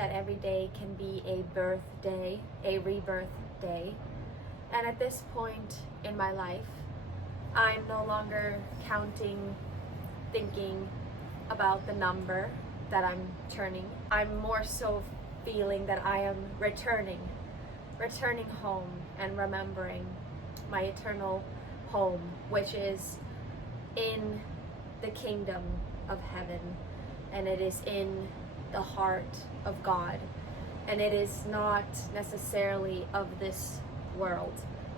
that every day can be a birthday, a rebirth day. And at this point in my life, I'm no longer counting, thinking about the number that I'm turning. I'm more so feeling that I am returning home and remembering my eternal home, which is in the kingdom of heaven, and it is in the heart of God, and it is not necessarily of this world.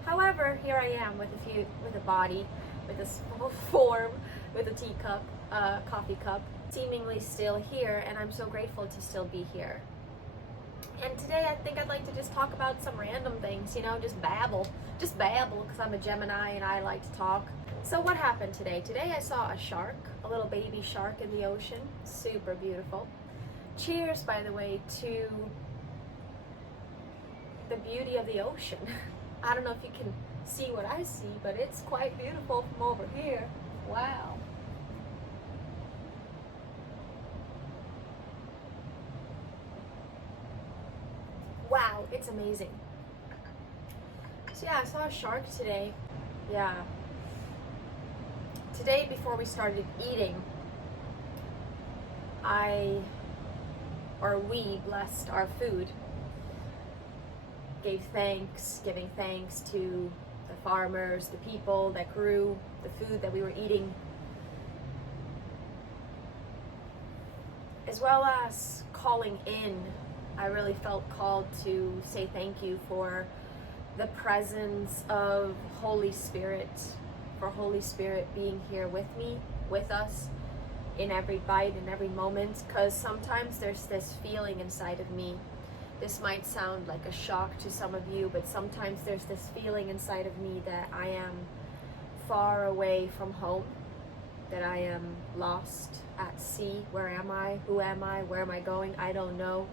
However, here I am with a body, with a small form, with a teacup, coffee cup, seemingly still here, and I'm so grateful to still be here. And today I think I'd like to just talk about some random things, just babble, because I'm a Gemini and I like to talk. So what happened today? Today I saw a shark, a little baby shark in the ocean, super beautiful. Cheers, by the way, to the beauty of the ocean. I don't know if you can see what I see, but it's quite beautiful from over here. Wow. Wow, it's amazing. So yeah, I saw a shark today. Yeah. Today, before we started eating, we blessed our food. Giving thanks to the farmers, the people that grew the food that we were eating, as well as calling in. I really felt called to say thank you for the presence of Holy Spirit, for Holy Spirit being here with me, with us, in every bite, in every moment, because sometimes there's this feeling inside of me. This might sound like a shock to some of you, but sometimes there's this feeling inside of me that I am far away from home, that I am lost at sea. Where am I? Who am I? Where am I going? I don't know.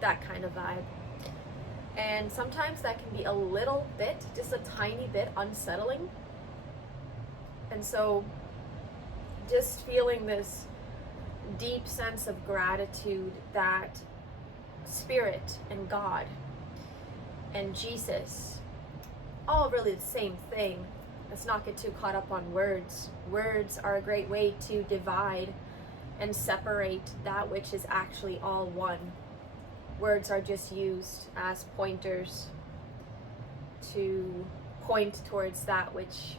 That kind of vibe. And sometimes that can be a little bit, just a tiny bit unsettling. And so just feeling this deep sense of gratitude that Spirit and God and Jesus, all really the same thing. Let's not get too caught up on words. Words are a great way to divide and separate that which is actually all one. Words are just used as pointers to point towards that which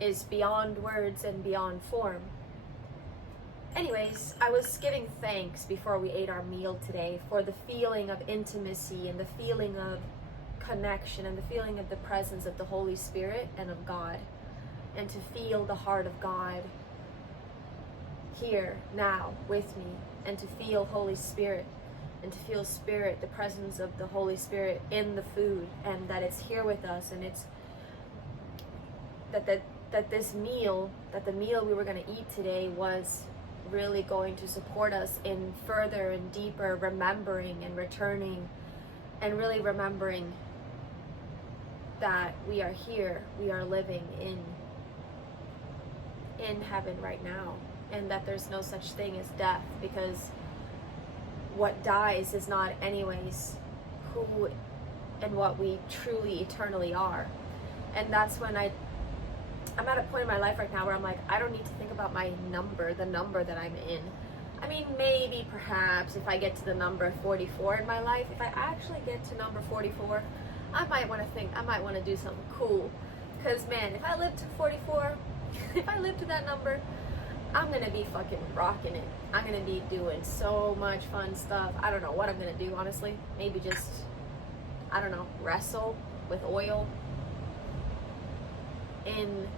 is beyond words and beyond form. Anyways, I was giving thanks before we ate our meal today for the feeling of intimacy and the feeling of connection and the feeling of the presence of the Holy Spirit and of God, and to feel the heart of God here now with me, and to feel Holy Spirit, and to feel Spirit, the presence of the Holy Spirit in the food, and that it's here with us, and it's that this meal, that the meal we were going to eat today was really going to support us in further and deeper remembering and returning, and really remembering that we are here, we are living in heaven right now, and that there's no such thing as death, because what dies is not anyways who and what we truly eternally are. And that's when I'm at a point in my life right now where I'm like, I don't need to think about my number, the number that I'm in. I mean, maybe perhaps if I get to the number 44 in my life, if I actually get to number 44, I might want to do something cool. Because man, if I live to 44, if I live to that number, I'm gonna be fucking rocking it. I'm gonna be doing so much fun stuff. I don't know what I'm gonna do, honestly. Maybe just, I don't know, wrestle with oil in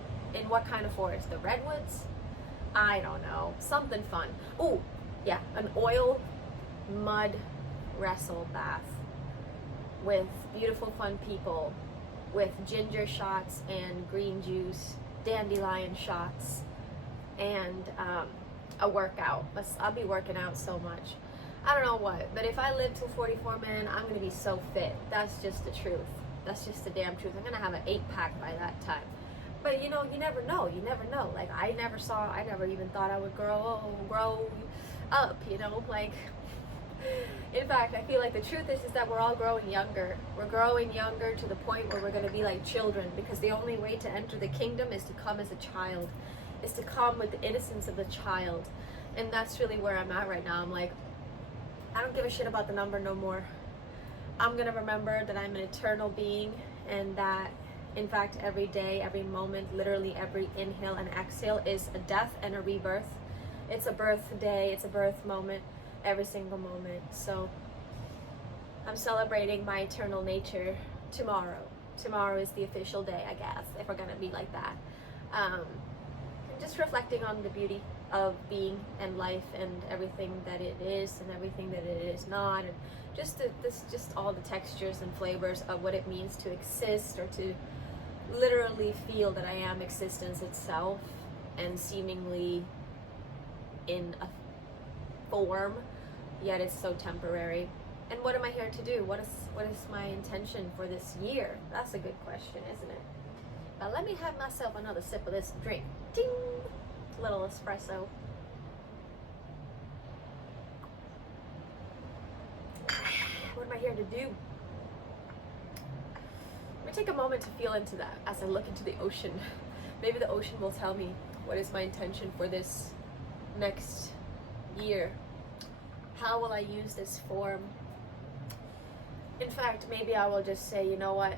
what kind of forest? The redwoods? I don't know. Something fun. Oh, yeah, an oil mud wrestle bath with beautiful fun people, with ginger shots and green juice, dandelion shots, and a workout. I'll be working out so much. I don't know what, but if I live till 44, man, I'm gonna be so fit. That's just the truth. That's just the damn truth. I'm gonna have an 8-pack by that time. But you know, you never know. You never know. Like I never even thought I would grow up, you know, like In fact, I feel like the truth is that we're all growing younger. We're growing younger to the point where we're going to be like children, because the only way to enter the kingdom is to come as a child, is to come with the innocence of the child. And that's really where I'm at right now. I'm like, I don't give a shit about the number no more. I'm going to remember that I'm an eternal being, and that, in fact, every day, every moment, literally every inhale and exhale is a death and a rebirth. It's a birthday, it's a birth moment, every single moment. So I'm celebrating my eternal nature tomorrow. Tomorrow is the official day, I guess, if we're going to be like that. And just reflecting on the beauty of being and life and everything that it is and everything that it is not, and just all the textures and flavors of what it means to exist, or to literally feel that I am existence itself, and seemingly in a form, yet it's so temporary. And what am I here to do? What is my intention for this year? That's a good question, isn't it? But let me have myself another sip of this drink. Ding! Little espresso. What am I here to do? Let me take a moment to feel into that as I look into the ocean. Maybe the ocean will tell me what is my intention for this next year. How will I use this form? In fact, maybe I will just say, you know what?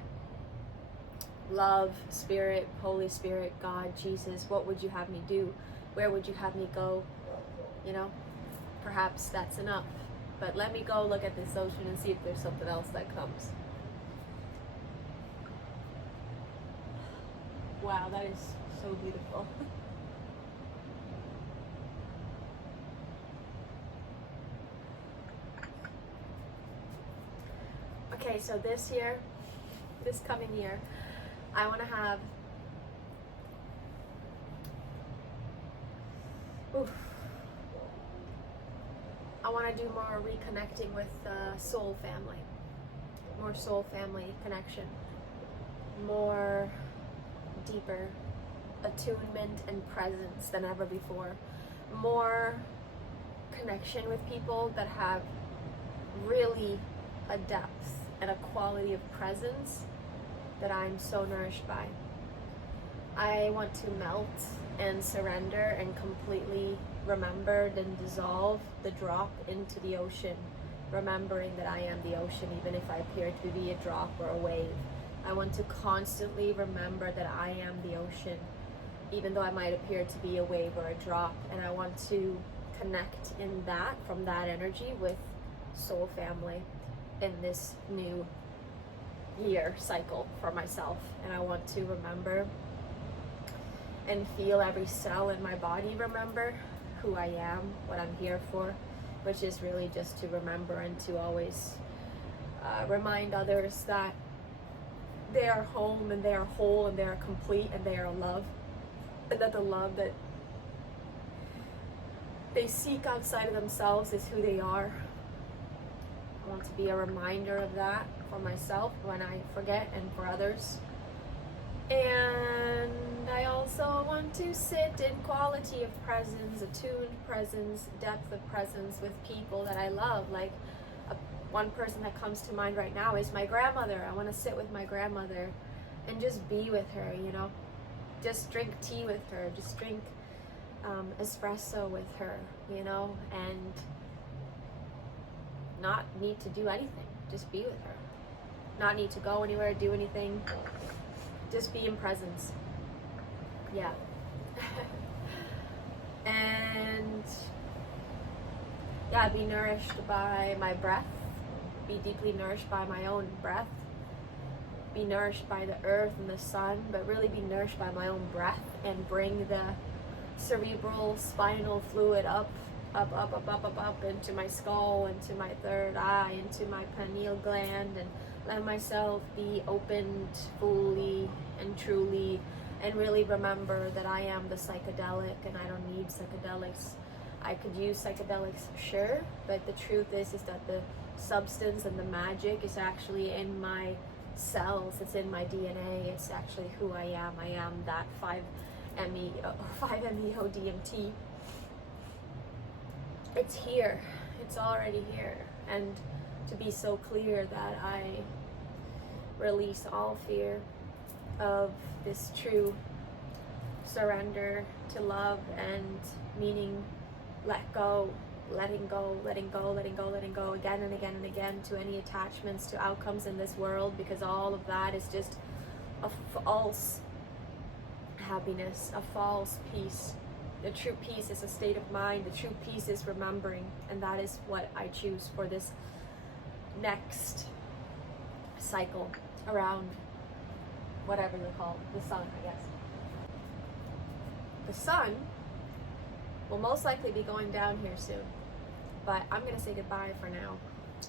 Love, Spirit, Holy Spirit, God, Jesus, what would you have me do? Where would you have me go? You know, perhaps that's enough. But let me go look at this ocean and see if there's something else that comes. Wow, that is so beautiful. Okay, so this coming year, I want to have I want to do more reconnecting with soul family, more soul family connection, more deeper attunement and presence than ever before, more connection with people that have really a depth and a quality of presence that I'm so nourished by. I want to melt and surrender and completely remember and dissolve the drop into the ocean, remembering that I am the ocean, even if I appear to be a drop or a wave. I want to constantly remember that I am the ocean, even though I might appear to be a wave or a drop. And I want to connect in that, from that energy, with soul family in this new year cycle for myself. And I want to remember and feel every cell in my body remember who I am, what I'm here for, which is really just to remember and to always remind others that they are home and they are whole and they are complete and they are love, and that the love that they seek outside of themselves is who they are. I want to be a reminder of that for myself when I forget, and for others. And I also want to sit in quality of presence, attuned presence, depth of presence with people that I love. Like one person that comes to mind right now is my grandmother. I want to sit with my grandmother and just be with her, you know. Just drink tea with her, just drink espresso with her, you know, and not need to do anything. Just be with her. Not need to go anywhere, do anything. Just be in presence. Yeah. And yeah, be nourished by my breath. Be deeply nourished by my own breath. Be nourished by the earth and the sun, but really be nourished by my own breath, and bring the cerebral spinal fluid up into my skull, into my third eye, into my pineal gland, and let myself be opened fully and truly, and really remember that I am the psychedelic and I don't need psychedelics. I could use psychedelics, sure, but the truth is that the substance and the magic is actually in my cells. It's in my DNA. It's actually who I am. I am that 5-MeO DMT. It's here. It's already here. and to be so clear that I release all fear of this true surrender to love, and meaning let go, letting go, letting go, letting go, letting go again and again and again to any attachments to outcomes in this world, because all of that is just a false happiness, a false peace. The true peace is a state of mind. The true peace is remembering, and that is what I choose for this next cycle around whatever they call the sun, I guess. The sun will most likely be going down here soon, but I'm going to say goodbye for now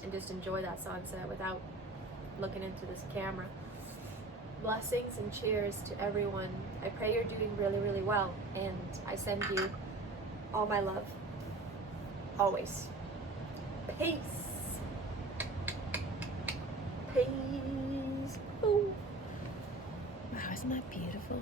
and just enjoy that sunset without looking into this camera. Blessings and cheers to everyone. I pray you're doing really, really well, and I send you all my love. Always. Peace. Peace. Ooh. Wow, isn't that beautiful?